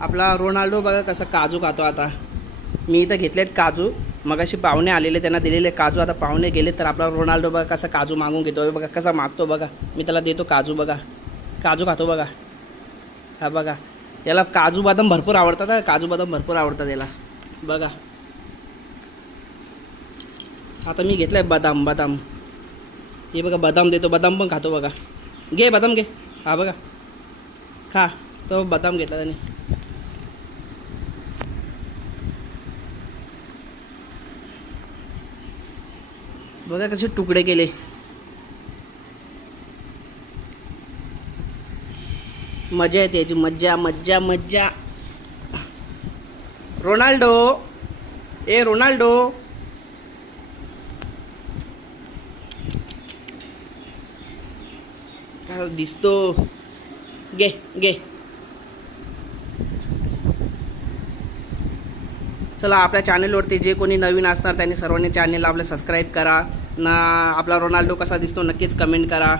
आपला रोनाल्डो बघा कसं काजू खातो आता. मी इथं घेतलेत काजू, मगाशी पाहुणे आलेले त्यांना दिलेले काजू. आता पाहुणे गेले तर आपला रोनाल्डो बघा कसा काजू मागून घेतो बघा, कसा मागतो बघा. मी त्याला देतो काजू बघा, काजू खातो बघा. हा बघा, याला काजू बदाम भरपूर आवडतात. काजू बदाम भरपूर आवडतात याला बघा. आता मी घेतलाय बदाम. बदाम हे बघा, बदाम देतो, बदाम पण खातो बघा. घे बदाम घे. हा बघा, खा. तो बदाम घेतला त्याने. बघा कसे तुकडे केले. मजा येते याची, मज्जा मज्जा मज्जा. रोनाल्डो, ए रोनाल्डो. काय दिसतो. घे घे. चला, आपल्या चॅनलवरती जे कोणी नवीन असणार त्यांनी सर्वांनी चॅनलला आपलं सबस्क्राईब करा ना. आपला रोनाल्डो कसा दिसतो नक्कीच कमेंट करा.